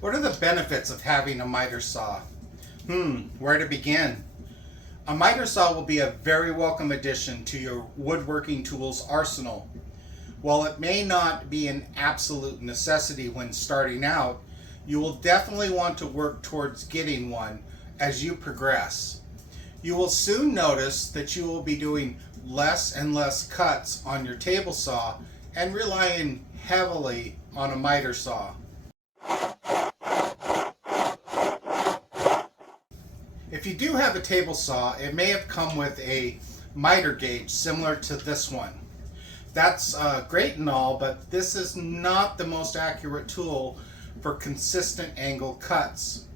What are the benefits of having a miter saw? Where to begin? A miter saw will be a very welcome addition to your woodworking tools arsenal. While it may not be an absolute necessity when starting out, you will definitely want to work towards getting one as you progress. You will soon notice that you will be doing less and less cuts on your table saw and relying heavily on a miter saw. If you do have a table saw, it may have come with a miter gauge similar to this one. That's great and all, but this is not the most accurate tool for consistent angle cuts.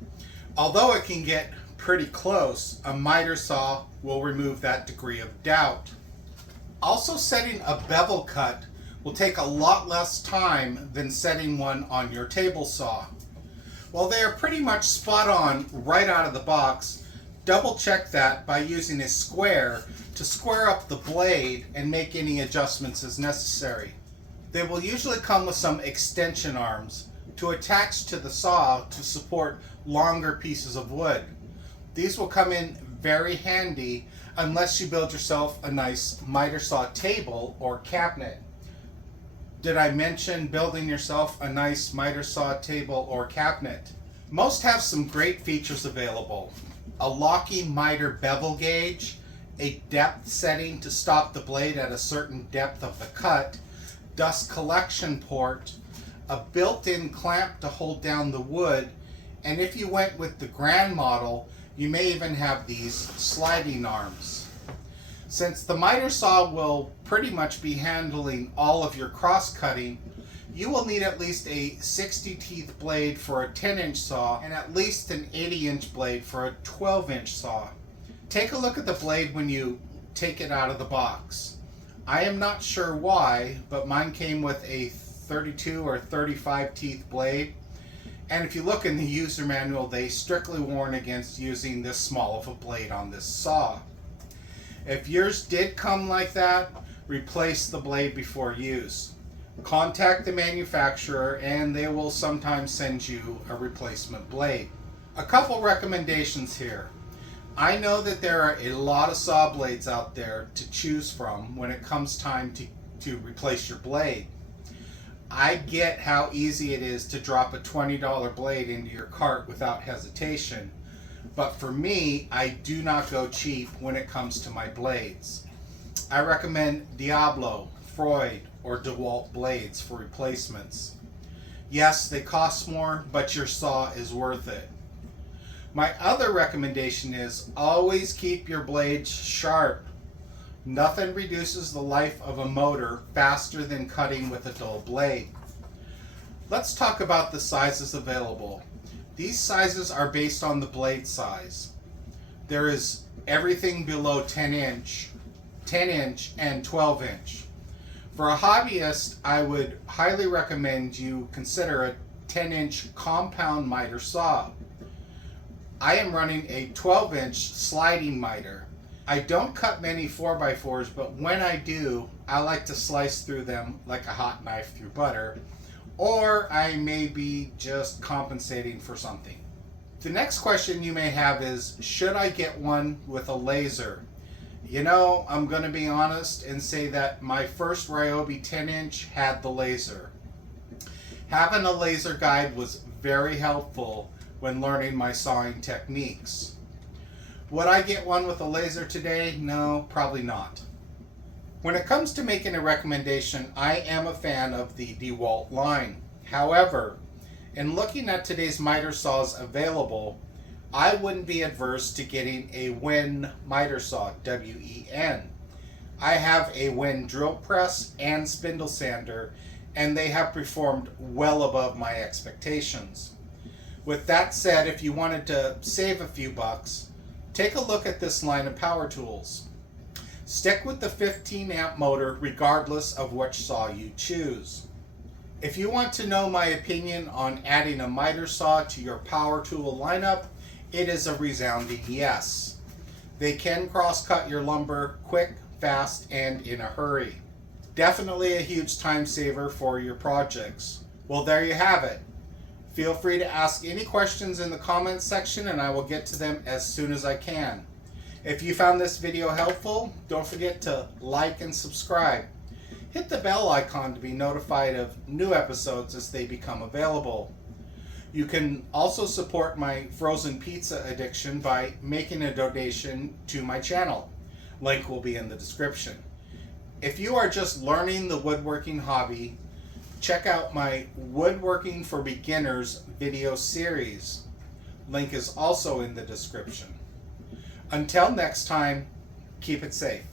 Although it can get pretty close, a miter saw will remove that degree of doubt. Also, setting a bevel cut will take a lot less time than setting one on your table saw. While they are pretty much spot on right out of the box, double check that by using a square to square up the blade and make any adjustments as necessary. They will usually come with some extension arms to attach to the saw to support longer pieces of wood. These will come in very handy unless you build yourself a nice miter saw table or cabinet. Did I mention building yourself a nice miter saw table or cabinet? Most have some great features available. A locking miter bevel gauge, a depth setting to stop the blade at a certain depth of the cut, dust collection port, a built-in clamp to hold down the wood, and if you went with the grand model, you may even have these sliding arms. Since the miter saw will pretty much be handling all of your cross cutting, you will need at least a 60 teeth blade for a 10-inch saw and at least an 80-inch blade for a 12-inch saw. Take a look at the blade when you take it out of the box. I am not sure why, but mine came with a 32 or 35 teeth blade, and if you look in the user manual, they strictly warn against using this small of a blade on this saw. If yours did come like that, replace the blade before use. Contact the manufacturer and they will sometimes send you a replacement blade. A couple recommendations here. I know that there are a lot of saw blades out there to choose from when it comes time to replace your blade. I get how easy it is to drop a $20 blade into your cart without hesitation, but for me, I do not go cheap when it comes to my blades. I recommend Diablo, Freud, or DeWalt blades for replacements. Yes, they cost more, but your saw is worth it. My other recommendation is always keep your blades sharp. Nothing reduces the life of a motor faster than cutting with a dull blade. Let's talk about the sizes available. These sizes are based on the blade size. There is everything below 10 inch, and 12 inch. For a hobbyist, I would highly recommend you consider a 10-inch compound miter saw. I am running a 12-inch sliding miter. I don't cut many 4x4s, but when I do, I like to slice through them like a hot knife through butter, or I may be just compensating for something. The next question you may have is, should I get one with a laser? You know, I'm going to be honest and say that my first Ryobi 10-inch had the laser. Having a laser guide was very helpful when learning my sawing techniques. Would I get one with a laser today? No, probably not. When it comes to making a recommendation, I am a fan of the DeWalt line. However, in looking at today's miter saws available, I wouldn't be adverse to getting a Wen miter saw, W-E-N. I have a Wen drill press and spindle sander, and they have performed well above my expectations. With that said, if you wanted to save a few bucks, take a look at this line of power tools. Stick with the 15 amp motor regardless of which saw you choose. If you want to know my opinion on adding a miter saw to your power tool lineup, it is a resounding yes. They can cross-cut your lumber quick, fast, and in a hurry. Definitely a huge time saver for your projects. Well, there you have it. Feel free to ask any questions in the comments section and I will get to them as soon as I can. If you found this video helpful, don't forget to like and subscribe. Hit the bell icon to be notified of new episodes as they become available. You can also support my frozen pizza addiction by making a donation to my channel. Link will be in the description. If you are just learning the woodworking hobby, check out my Woodworking for Beginners video series. Link is also in the description. Until next time, keep it safe.